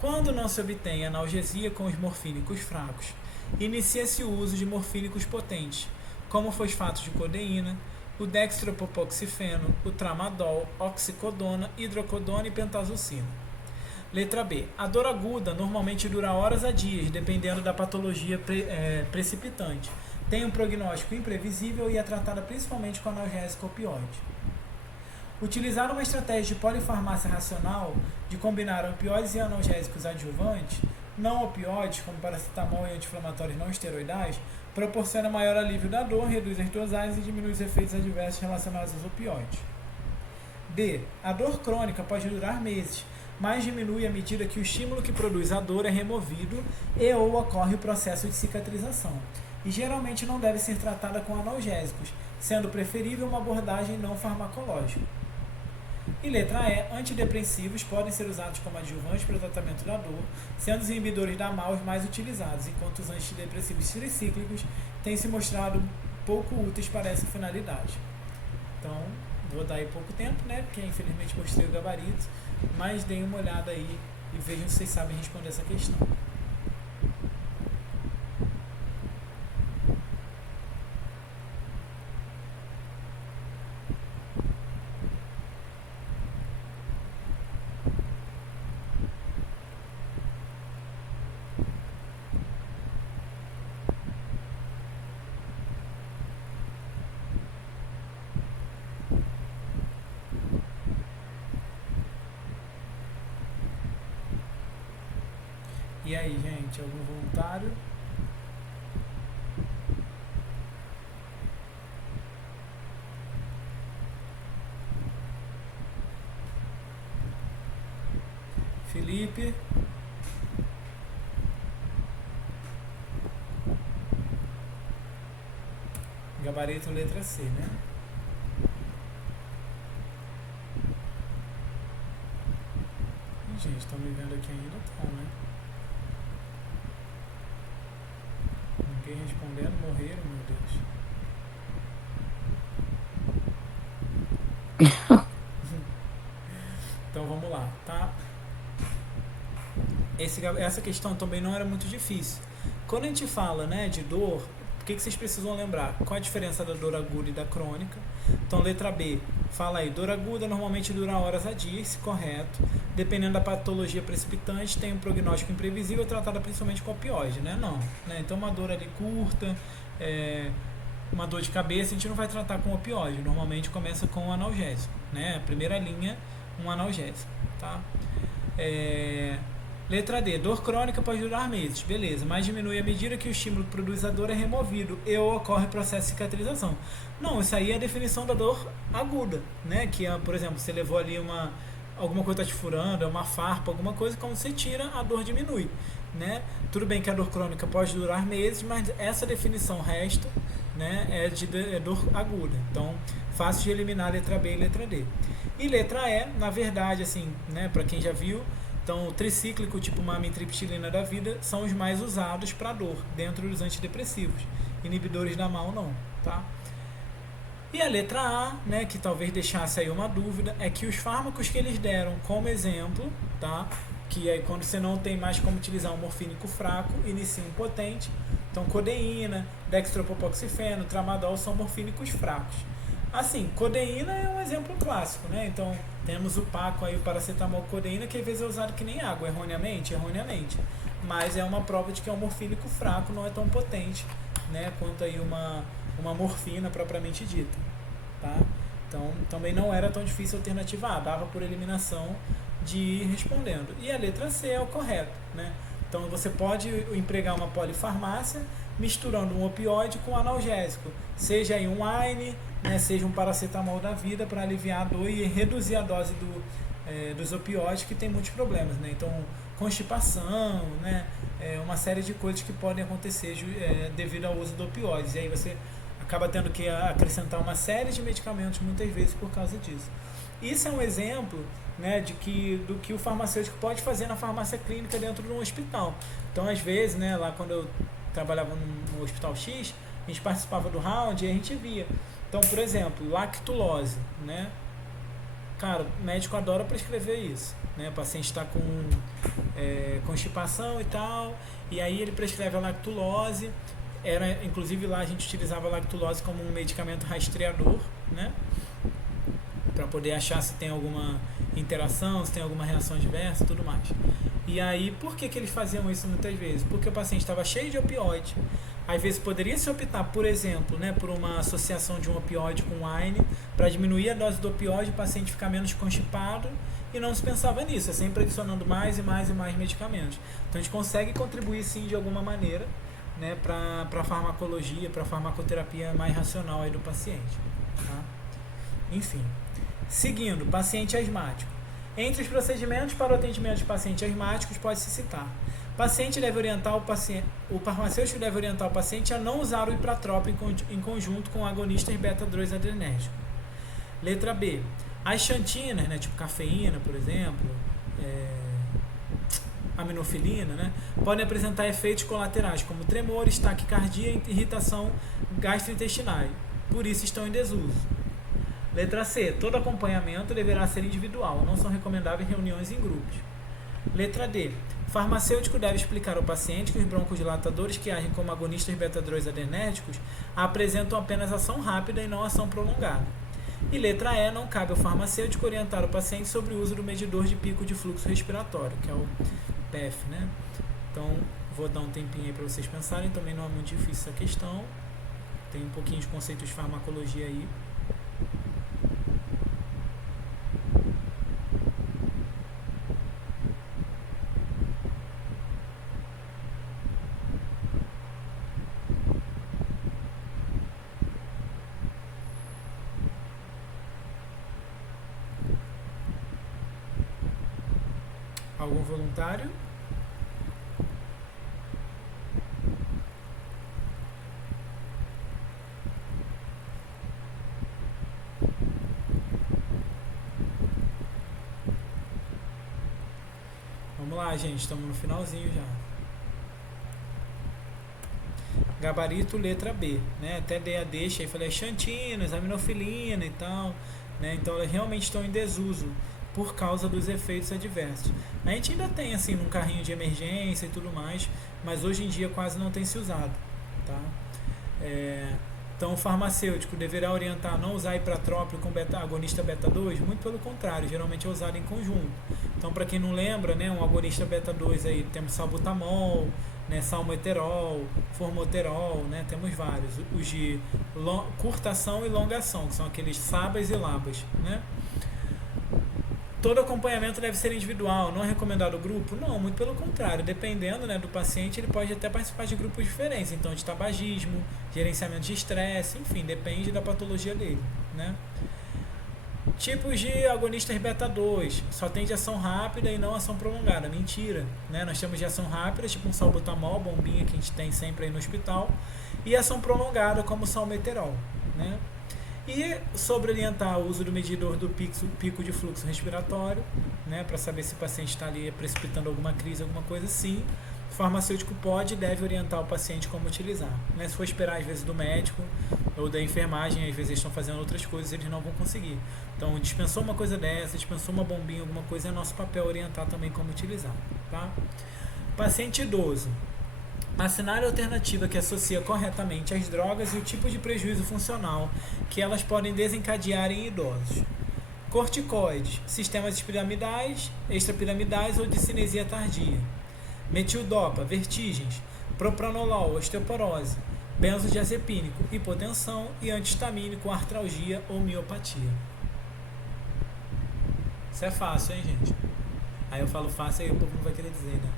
Quando não se obtém analgesia com os morfínicos fracos, inicia-se o uso de morfínicos potentes, como fosfato de codeína, o dextropropoxifeno, o tramadol, oxicodona, hidrocodona e pentazocina. Letra B. A dor aguda normalmente dura horas a dias, dependendo da patologia precipitante. Tem um prognóstico imprevisível e é tratada principalmente com analgésico opioide. Utilizar uma estratégia de polifarmácia racional de combinar opioides e analgésicos adjuvantes, não opioides, como paracetamol e anti-inflamatórios não esteroidais, proporciona maior alívio da dor, reduz as dosagens e diminui os efeitos adversos relacionados aos opioides. B. A dor crônica pode durar meses, mas diminui à medida que o estímulo que produz a dor é removido e ou ocorre o processo de cicatrização. E geralmente não deve ser tratada com analgésicos, sendo preferível uma abordagem não farmacológica. E letra E, antidepressivos podem ser usados como adjuvantes para o tratamento da dor, sendo os inibidores da MAO os mais utilizados, enquanto os antidepressivos tricíclicos têm se mostrado pouco úteis para essa finalidade. Então, vou dar aí pouco tempo, né, porque infelizmente mostrei o gabarito, mas deem uma olhada aí e vejam se vocês sabem responder essa questão. E aí, gente, algum voluntário? Felipe? Gabarito letra C, né? Gente, estão me vendo aqui ainda? Tá, né? Ninguém respondendo, morreram, meu Deus. Então vamos lá, tá? Essa questão também não era muito difícil. Quando a gente fala, né, de dor, o que vocês precisam lembrar? Qual a diferença da dor aguda e da crônica? Então, letra B, fala aí, dor aguda normalmente dura horas a dias, correto. Dependendo da patologia precipitante, tem um prognóstico imprevisível, tratada principalmente com opioide, né? Não, né? Então, uma dor ali curta, uma dor de cabeça, a gente não vai tratar com opioide. Normalmente começa com um analgésico, né? A primeira linha, um analgésico, tá? Letra D, dor crônica pode durar meses, beleza, mas diminui à medida que o estímulo que produz a dor é removido e ou ocorre processo de cicatrização. Não, isso aí é a definição da dor aguda, né? Que é, por exemplo, você levou ali alguma coisa está te furando, é uma farpa, alguma coisa, quando você tira, a dor diminui, né? Tudo bem que a dor crônica pode durar meses, mas essa definição resto, né, é dor aguda. Então, fácil de eliminar a letra B e letra D. E letra E, na verdade, assim, né, para quem já viu, então, o tricíclico, tipo uma amitriptilina da vida, são os mais usados para dor, dentro dos antidepressivos. Inibidores da MAO não, tá? E a letra A, né, que talvez deixasse aí uma dúvida, é que os fármacos que eles deram como exemplo, tá? Que aí quando você não tem mais como utilizar um morfínico fraco, inicia um potente. Então, codeína, dextropropoxifeno, tramadol são morfínicos fracos. Assim, codeína é um exemplo clássico, né? Então, temos o Paco aí, o paracetamol codeína, que às vezes é usado que nem água, erroneamente. Mas é uma prova de que é um morfínico fraco, não é tão potente, né? Quanto aí uma morfina propriamente dita, tá? Então, também não era tão difícil a alternativa A, dava por eliminação de ir respondendo. E a letra C é o correto, né? Então, você pode empregar uma polifarmácia misturando um opioide com um analgésico, seja aí um AINE, né, seja um paracetamol da vida, para aliviar a dor e reduzir a dose dos opioides, que tem muitos problemas, né? Então, constipação, né, uma série de coisas que podem acontecer devido ao uso de opioides. E aí você acaba tendo que acrescentar uma série de medicamentos muitas vezes por causa disso. Isso é um exemplo, né, do que o farmacêutico pode fazer na farmácia clínica dentro de um hospital. Então, às vezes, né, lá quando eu trabalhava no Hospital X, a gente participava do round e a gente via. Então, por exemplo, lactulose, né? Cara, o médico adora prescrever isso, né? O paciente está com constipação e tal, e aí ele prescreve a lactulose. Inclusive lá a gente utilizava a lactulose como um medicamento rastreador, né? Para poder achar se tem alguma interação, se tem alguma reação adversa e tudo mais. E aí, por que eles faziam isso muitas vezes? Porque o paciente estava cheio de opioide. Às vezes poderia se optar, por exemplo, né, por uma associação de um opioide com um AINE, para diminuir a dose do opioide, o paciente ficar menos constipado, e não se pensava nisso, é sempre adicionando mais e mais e mais medicamentos. Então a gente consegue contribuir sim de alguma maneira, né, para a farmacologia, para a farmacoterapia mais racional aí do paciente. Tá? Enfim. Seguindo, paciente asmático. Entre os procedimentos para o atendimento de pacientes asmáticos, pode-se citar: o farmacêutico deve orientar o paciente a não usar o ipratropo em conjunto com agonistas beta-2 adrenérgicos. Letra B. As xantinas, né, tipo cafeína, por exemplo, aminofilina, né, podem apresentar efeitos colaterais como tremores, taquicardia e irritação gastrointestinal. Por isso estão em desuso. Letra C. Todo acompanhamento deverá ser individual, não são recomendáveis reuniões em grupos. Letra D. O farmacêutico deve explicar ao paciente que os broncodilatadores que agem como agonistas beta-2 adrenérgicos apresentam apenas ação rápida e não ação prolongada. E letra E. Não cabe ao farmacêutico orientar o paciente sobre o uso do medidor de pico de fluxo respiratório, que é o PEF, né? Então, vou dar um tempinho aí para vocês pensarem, também não é muito difícil essa questão. Tem um pouquinho de conceitos de farmacologia aí. Algum voluntário? Vamos lá, gente, estamos no finalzinho já. Gabarito, letra B, né? Até dei a deixa aí, falei xantinas, aminofilina e tal, né? Então elas realmente estão em desuso por causa dos efeitos adversos. A gente ainda tem assim um carrinho de emergência e tudo mais, mas hoje em dia quase não tem se usado, tá? Então o farmacêutico deverá orientar a não usar ipratrópio com agonista beta 2? Muito pelo contrário, geralmente é usado em conjunto. Então, para quem não lembra, né, um agonista beta 2 aí temos salbutamol, né, salmeterol, formoterol, né, temos vários. Os de curta ação e longa ação, que são aqueles sabas e labas, né? Todo acompanhamento deve ser individual, não é recomendado o grupo? Não, muito pelo contrário. Dependendo, né, do paciente, ele pode até participar de grupos diferentes. Então, de tabagismo, gerenciamento de estresse, enfim, depende da patologia dele, né? Tipos de agonistas beta 2, só tem de ação rápida e não ação prolongada. Mentira, né? Nós temos de ação rápida, tipo um salbutamol, bombinha que a gente tem sempre aí no hospital, e ação prolongada, como o salmeterol, né? E sobre orientar o uso do medidor do pico de fluxo respiratório, né, para saber se o paciente está ali precipitando alguma crise, alguma coisa assim, o farmacêutico pode e deve orientar o paciente como utilizar, né? Se for esperar às vezes do médico ou da enfermagem, às vezes eles estão fazendo outras coisas, eles não vão conseguir. Então, dispensou uma coisa dessa, dispensou uma bombinha, alguma coisa, é nosso papel orientar também como utilizar, tá? Paciente idoso. Assinar a alternativa que associa corretamente as drogas e o tipo de prejuízo funcional que elas podem desencadear em idosos. Corticoides, sistemas piramidais, extrapiramidais ou de cinesia tardia. Metildopa, vertigens. Propranolol, osteoporose. Benzodiazepínico, hipotensão e antihistamínico, artralgia ou miopatia. Isso é fácil, hein, gente? Aí eu falo fácil, aí o povo não vai querer dizer, né?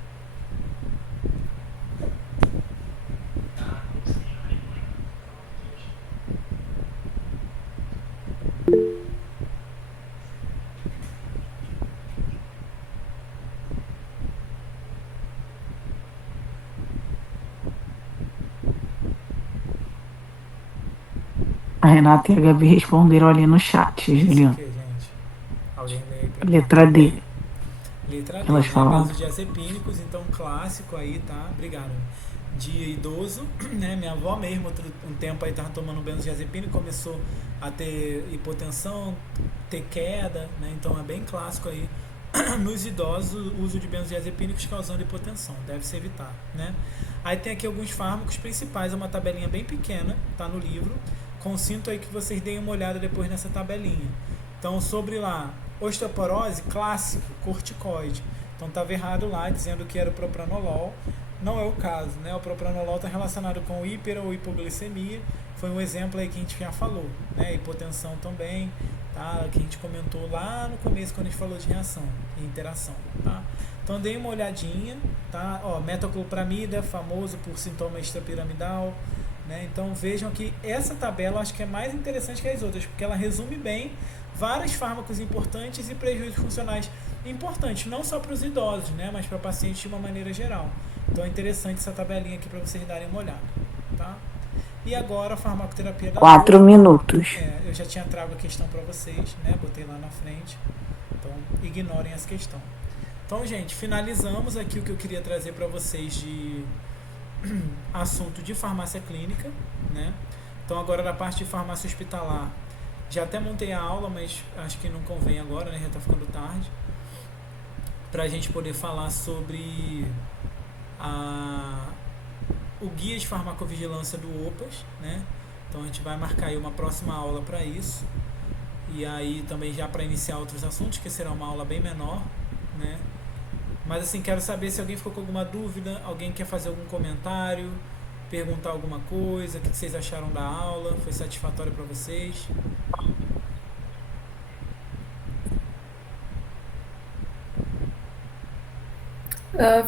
A Renata e a Gabi responderam ali no chat, Juliana. Isso aqui, gente. Alguém lê aí pra mim. Letra D. Letra D, Elas né? falaram. Benzodiazepínicos, então clássico aí, tá? Obrigado. De idoso, né? Minha avó mesmo, um tempo aí tava tomando benzodiazepínico, começou a ter hipotensão, ter queda, né? Então é bem clássico aí. Nos idosos, o uso de benzodiazepínicos causando hipotensão, deve-se evitar, né? Aí tem aqui alguns fármacos principais, é uma tabelinha bem pequena, tá no livro. Consinto aí que vocês deem uma olhada depois nessa tabelinha. Então, sobre lá, osteoporose, clássico, corticoide. Então, estava errado lá, dizendo que era o propranolol. Não é o caso, né? O propranolol está relacionado com hiper ou hipoglicemia. Foi um exemplo aí que a gente já falou, né? Hipotensão também, tá? Que a gente comentou lá no começo, quando a gente falou de reação e interação, tá? Então, deem uma olhadinha, tá? Ó, metoclopramida, famoso por sintoma extrapiramidal, né? Então vejam que essa tabela acho que é mais interessante que as outras, porque ela resume bem vários fármacos importantes e prejuízos funcionais importantes, não só para os idosos, né, mas para pacientes de uma maneira geral. Então é interessante essa tabelinha aqui para vocês darem uma olhada, tá? E agora a farmacoterapia da 4 minutos. eu já tinha trago a questão para vocês, né? Botei lá na frente, então ignorem essa questão. Então, gente, finalizamos aqui o que eu queria trazer para vocês de assunto de farmácia clínica, né? Então agora da parte de farmácia hospitalar, já até montei a aula, mas acho que não convém agora, né? Já está ficando tarde, para a gente poder falar sobre o guia de farmacovigilância do OPAS, né? Então a gente vai marcar aí uma próxima aula para isso, e aí também já para iniciar outros assuntos, que será uma aula bem menor, né? Mas assim, quero saber se alguém ficou com alguma dúvida, alguém quer fazer algum comentário, perguntar alguma coisa, o que vocês acharam da aula, foi satisfatório para vocês?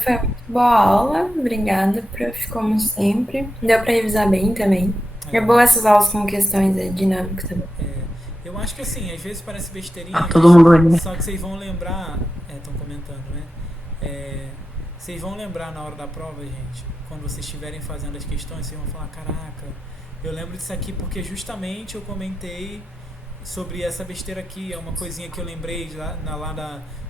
Foi muito boa a aula, obrigada, prof, como sempre. Deu para revisar bem também. É boa essas aulas com questões dinâmicas também. Eu acho que assim, às vezes parece besteirinha, Tá todo mundo ali. só que vocês vão lembrar, estão comentando, né? Vocês vão lembrar na hora da prova, gente, quando vocês estiverem fazendo as questões, vocês vão falar, caraca, eu lembro disso aqui porque justamente eu comentei sobre essa besteira aqui, é uma coisinha que eu lembrei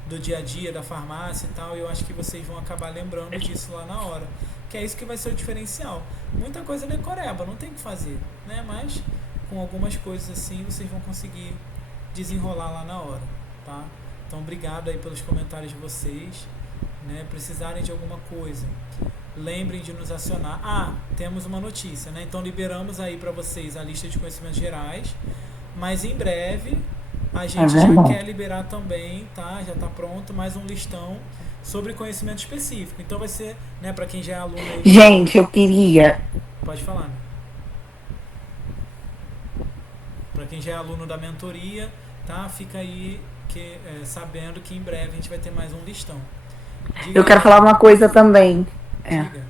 do dia a dia, da farmácia e tal, e eu acho que vocês vão acabar lembrando disso lá na hora. Que é isso que vai ser o diferencial. Muita coisa é decoreba, não tem o que fazer, né? Mas com algumas coisas assim vocês vão conseguir desenrolar lá na hora, tá? Então obrigado aí pelos comentários de vocês, né? Precisarem de alguma coisa, lembrem de nos acionar. Temos uma notícia, né? Então liberamos aí para vocês a lista de conhecimentos gerais, mas em breve a gente já quer liberar também, tá? Já está pronto mais um listão sobre conhecimento específico. Então vai ser, né, para quem já é aluno aí. Gente, eu queria. Pode falar. Né? Para quem já é aluno da mentoria, tá? Fica aí sabendo que em breve a gente vai ter mais um listão. Eu quero falar uma coisa também. Diga.